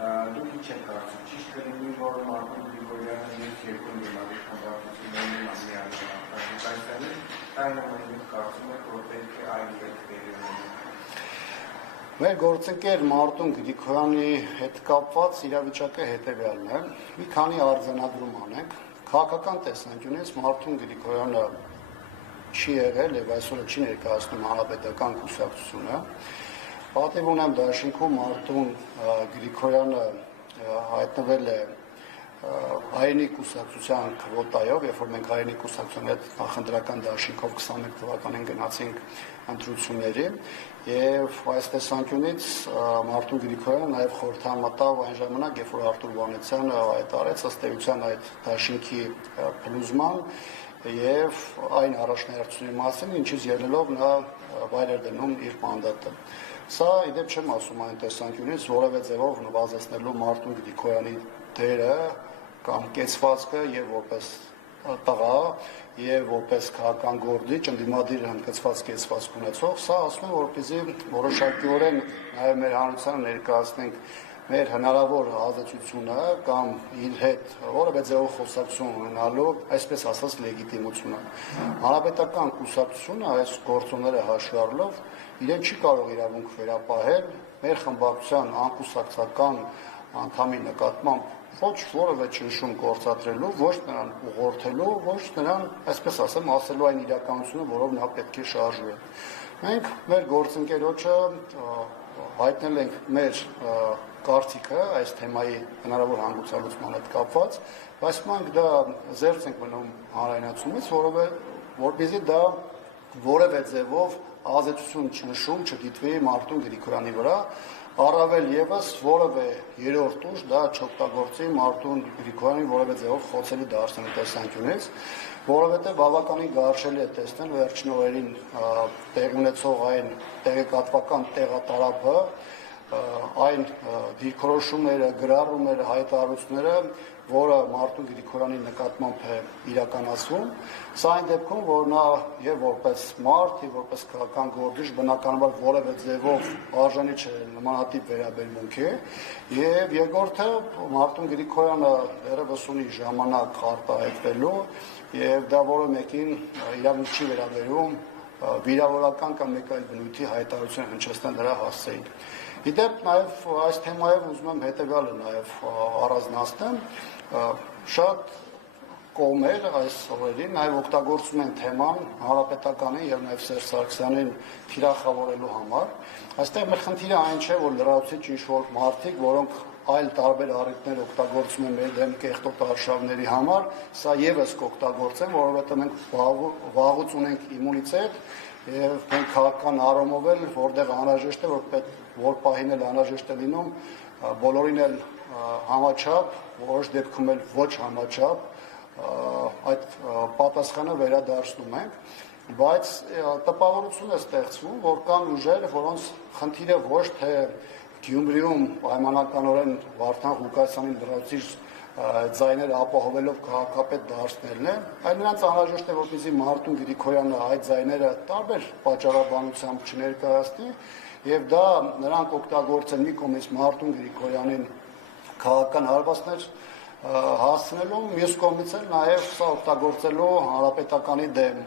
Դուք ինչ եք կարծում, ճիշտ կլինի, որ Մարտին Գրիգորյանը և երկու նորմալի խմբակցություններն միանային այնուամենայնիվ կարծում եք, որ պետք է այլ ելքերի ունենալ։ Մեր գործընկեր Մարտուն Գրիգորյանի հետ կապված իրավիճակը հետևյալն է։ Մի քանի արձանագրում անենք։ Քաղաքական տեսանկյունից Մարտուն Գրիգորյանը չի եղել եւ այսօր չի ներկայացնում հանրապետական կուսակցությունը։ Պատիվ ունեմ դաշինքում Մարտուն Գրիգորյանը հայտնվել է հայերենի կուսակցության քվոտայով, երբ որ մենք հայերենի կուսակցության հետ նախընտրական դաշինքով 21 թվականին գնացինք ընտրությունների, եւ այս տեսանկյունից Մարտուն Գրիգորյանը նաեւ խորհրդամտավ այն ժամանակ, երբ որ Արտուր Վանեցյանը հայտարարեց ըստ էության այդ դաշինքի փլուզման եւ այն առաջնահերթությունների մասին, ինչից ելնելով նա վայր էր դնում իր մանդատը։ Սա իդեպ չեմ ասում այն տեսանկյունից, որևէ ձևով նվազեցնելու Մարտուն Գրիգորյանի դերը կամ կեցվածքը եւ որպես տղա եւ որպես քաղաքական գործիչ ընդդիմադիր հանգեցված կեցվածք ունեցող, սա ասում եմ, որպեսզի որոշակիորեն նաեւ մեր հանրությանը ներկայացնենք մեր հնարավոր ազատությունը կամ իր հետ որևէ ձևով խոսակցություն ունենալու, այսպես ասած, լեգիտիմությունը։ Հանրապետական կուսակցությունը այս գործոնները հաշվի առնելով իրեն չի կարող իրավունք վերապահել մեր խմբակցության անկուսակցական անդամի նկատմամբ ոչ որևէ ճնշում գործադրելու, ոչ նրան ուղղորդելու, ոչ նրան, այսպես ասեմ, ասելու այն իրականությունը, որով նա պետք է շարժվի։ Մենք մեր գործընկերոջը հայտնել ենք մեր կարծիքը այս թեմայի հնարավոր հանգուցալուծման հետ կապված, բայց մենք դա զերծ ենք մնում հանրայնացումից, որպեսզի դա որևէ ձևով ազատություն ճնշում չդիտվի Մարտուն Գրիգորյանի վրա, առավել եւս որևէ երրորդ ուժ դա չօգտագործի Մարտուն Գրիգորյանին որևէ ձևով խոցելի դարձնելու տեսանկյունից, որովհետեւ բավականին գարշելի է տեսնել վերջին օրերին տեղ ունեցող այն տեղեկատվական տեղատարափը, այն դիրքորոշումները, գրառումները, հայտարարությունները, որը Մարտուն Գրիգորյանի նկատմամբ է իրականացվում, սա այն դեպքում, որ նա եւ որպես մարդ, եւ որպես քաղաքական գործիչ բնականաբար որևէ ձևով արժանի չէ նմանատիպ վերաբերմունքի, եւ երկրորդը Մարտուն Գրիգորյանը դեռևս ունի ժամանակ արտահայտվելու եւ դա որը մեկին իրավունք չի վերաբերում վիրավորական կամ մեկ այլ բնույթի հայտարարություն հնչեցնել նրա հասցեին։ Իդեպ նաեւ այս թեմայով ուզում եմ հետեւյալը նաեւ առանձնացնեմ, շատ կողմեր այս օրերին նաեւ օգտագործում են թեման հանրապետականի եւ նաեւ Սերժ Սարգսյանին թիրախավորելու համար։ Այստեղ մեր խնդիրը այն չէ, որ լրացուցիչ ինչ-որ մարդիկ, որոնք այլ տարբեր առիթներ օգտագործում են մեր դեմ կեղտոտ արշավների համար, սա եւս կօգտագործեն, որովհետեւ մենք վաղուց ունենք իմունիտետ եւ մենք քաղաքական առումով էլ որտեղ անհրաժեշտ է, որ պահին էլ անհրաժեշտ է լինում, բոլորին էլ համաչափ, որոշ դեպքում էլ ոչ համաչափ այդ պատասխանը վերադարձնում ենք, բայց տպավորություն է ստեղծվում, որ կան ուժեր, որոնց խնդիրը ոչ թե Գյումրիում պայմանականորեն Վարդան Ղուկասյանին լրացուցիչ ձայները ապահովելով քաղաքապետ դարձնելն է, այլ նրանց անհրաժեշտ է, որպեսզի Մարտուն Գրիգորյանը այդ ձայները տարբեր պատճառաբանությամբ չներկայացնի, եւ դա նրանք օգտագործեն մի կողմից Մարտուն Գրիգորյանին քաղաքական հարվածներ հասցնելու, մյուս կողմից էլ նաեւ սա օգտագործելու հանրապետականի դեմ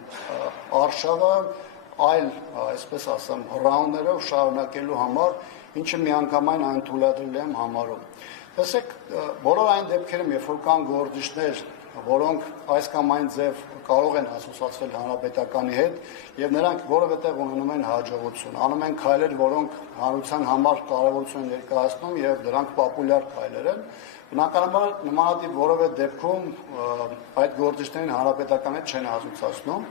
արշավը այլ, այսպես ասեմ, ռաունդներով շարունակելու համար, ինչը միանգամայն այն թույլատրել եմ համարում։ Տեսեք, բոլոր այն դեպքերում, երբ որ կան գործիչներ, որոնք այս կամ այն ձև կարող են ասոցացվել հանրապետականի հետ եւ նրանք որովհետեւ ունենում են հաջողություն, անում են քայլեր, որոնք հանրության համար կարեւորություն են ներկայացնում եւ դրանք պոպուլյար քայլեր են, բնականաբար նմանատիպ որևէ դեպքում այդ գործիչներին հանրապետականը չեն ասոցացնում,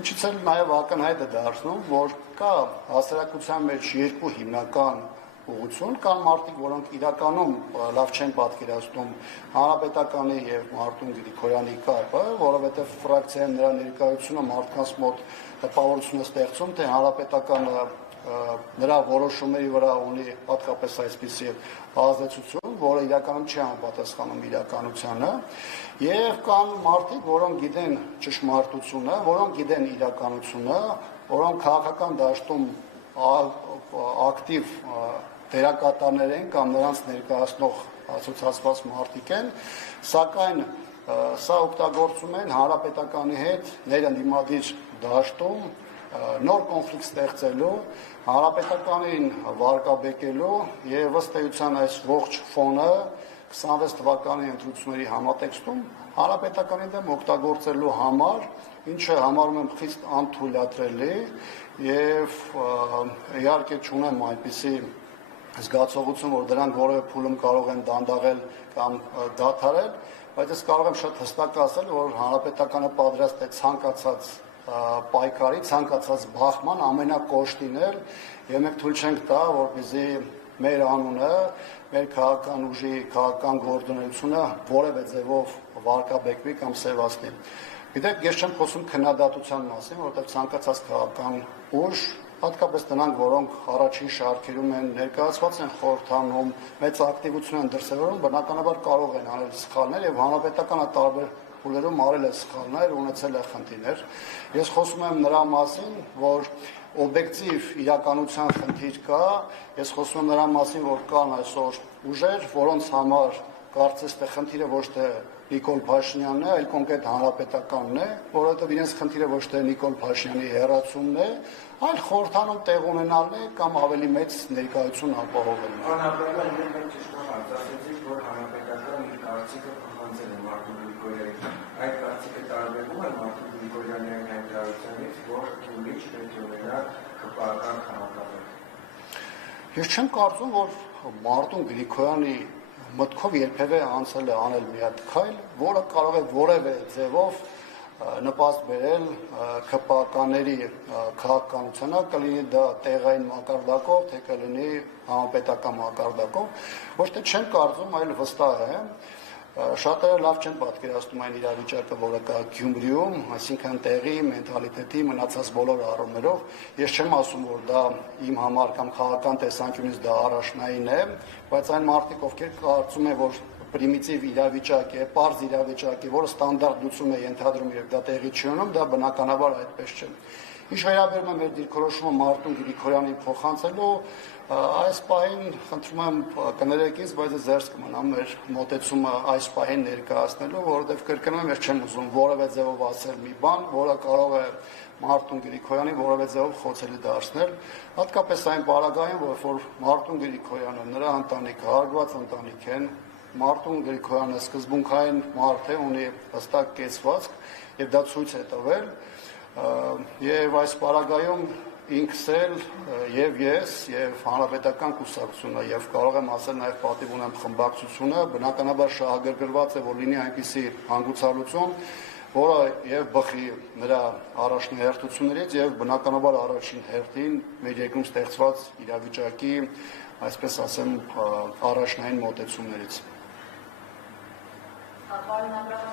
ինչից էլ նաեւ ակնհայտ է դարձնում, որ կա հասարակության մեջ երկու հիմնական ուղղություն, կան մարդիկ, որոնք իրականում լավ չեն պատկերացնում հանրապետականի եւ Մարտուն Գրիգորյանի կապը, որովհետեւ ֆրակցիայի նրա ներկայությունը մարդկանց մոտ տպավորություն է ստեղծում, թե հանրապետականը նրա որոշումների վրա ունի հատկապես այսպիսի ազդեցություն, որը իրականում չի համապատասխանում իրականությանը, եւ կան մարդիկ, որոնք գիտեն ճշմարտությունը, որոնք գիտեն իրականությունը, որոնք քաղաքական դաշտում ակտիվ դերակատարներ են կամ նրանց ներկայացնող ասոցիացված մարդիկ են, սակայն սա օգտագործում են հանրապետականի հետ ներընդդիմադիր դաշտում նոր կոնֆլիկտ ստեղծելու, հանրապետականին վարկաբեկելու եւ ըստ էության այս ողջ ֆոնը 26 թվականի ընտրությունների համատեքստում հանրապետականի դեմ օգտագործելու համար, ինչը համարում եմ խիստ անթույլատրելի եւ իհարկե չունեմ այնպիսի զգացողություն, որ դրանք որևէ փուլում կարող են դանդաղել կամ դադարել, բայց ես կարող եմ շատ հստակ ասել, որ հանրապետականը պատրաստ է ցանկացած պայքարի, ցանկացած բախման ամենակոշտիներ եւ մենք թույլ չենք տա, որպեսզի մեր անունը, մեր քաղաքական ուժի քաղաքական գործունեությունը որևէ ձևով վարկաբեկվի կամ սևացնի։ Գիտեք, ես չեմ խոսում քննադատության մասին, որովհետեւ ցանկացած քաղաքական ուժ, հատկապես նրանք, որոնք առաջին շարքերում են ներկայացված են խորհրդանում, մեծ ակտիվություն են դրսևորում, բնականաբար կարող են անել սխալներ եւ հանրապետականը տարբեր փուլերում արել է սխալներ, ունեցել է խնդիրներ։ Ես խոսում եմ նրա մասին, որ օբյեկտիվ իրականության խնդիր կա, ես խոսում եմ նրա մասին, որ կան այսօր ուժեր, որոնց համար կարծես թե խնդիրը ոչ թե Նիկոլ Փաշինյանն է, այլ կոնկրետ հանրապետականն է, որովհետև իրենց խնդիրը ոչ թե Նիկոլ Փաշինյանի հեռացումն է, այլ խորհրդանում տեղ ունենալն է կամ ավելի մեծ ներկայություն ապահովելն է։ Անապրական մենք ճիշտ ասացինք, որ հանրապետական իր կարծիքը փոխանցել է Մարտին Գրիգորյանին։ Այդ կարծիքը տարբերվում է Մարտին Գրիգորյանի հայտարարությունից, որ Գյումրի չպետք է ունենա ԿՊԱ-ական քաղաքական։ Ես չեմ կարծում, որ Մարտին Գրիգորյանի մտքով երբևէ անցել է անել մի հատ քայլ, որը կարող է որևէ ձևով նպաստ բերել ԿՊԱ-կաների քաղաքականությանը, կլինի դա տեղային մակարդակով, թե կլինի համապետական մակարդակով, ոչ թե չեմ կարծում, այլ վստահ եմ, շատերը լավ չեն պատկերացնում այն իրավիճակը, որը կա Գյումրիում, այսինքն տեղի, մենթալիտետի, մնացած բոլոր առումներով, ես չեմ ասում, որ դա իմ համար կամ քաղաքական տեսանկյունից դա առաջնային է, բայց այն մարդիկ, ովքեր կարծում են, որ պրիմիտիվ իրավիճակ է, պարզ իրավիճակ է, որը ստանդարտ լուծում է ենթադրում եւ դա տեղի չի ունենում, դա բնականաբար այդպես չէ։ Ինչ վերաբերում է մեր դիրքորոշումը Մարտին Գրիգորյանին փոխանցելու, այս պահին խնդրում եմ կներեք ինձ, բայց ձերս կմնամ մեր մոտեցումը այս պահին ներկայացնելու, որովհետեւ կրկնում եմ, ես չեմ ուզում որևէ ձևով ասել մի բան, որը կարող է Մարտին Գրիգորյանին որևէ ձևով խոցելի դարձնել, հատկապես այն պարագայում, որ Մարտին Գրիգորյանը, նրա ընտանիքը հարգված ընտանիք են, Մարտին Գրիգորյանը սկզբունքային մարդ է, ունի հստակ կեցվածք եւ դա ցույց է տվել եւ այս պարագայում ինքս էլ եւ ես եւ հանրապետական կուսակցությունը եւ կարող եմ ասել նաեւ պատիվ ունեմ խմբակցությունը բնականաբար շահագրգռված է որ լինի այնպիսի հանգուցալուծում որը եւ բխի նրա առաջնահերթություններից եւ բնականաբար առաջին հերթին մեր երկրում ստեղծված իրավիճակի այսպես ասեմ առաջնային մոտեցումներից Պարոն Աբրահամյան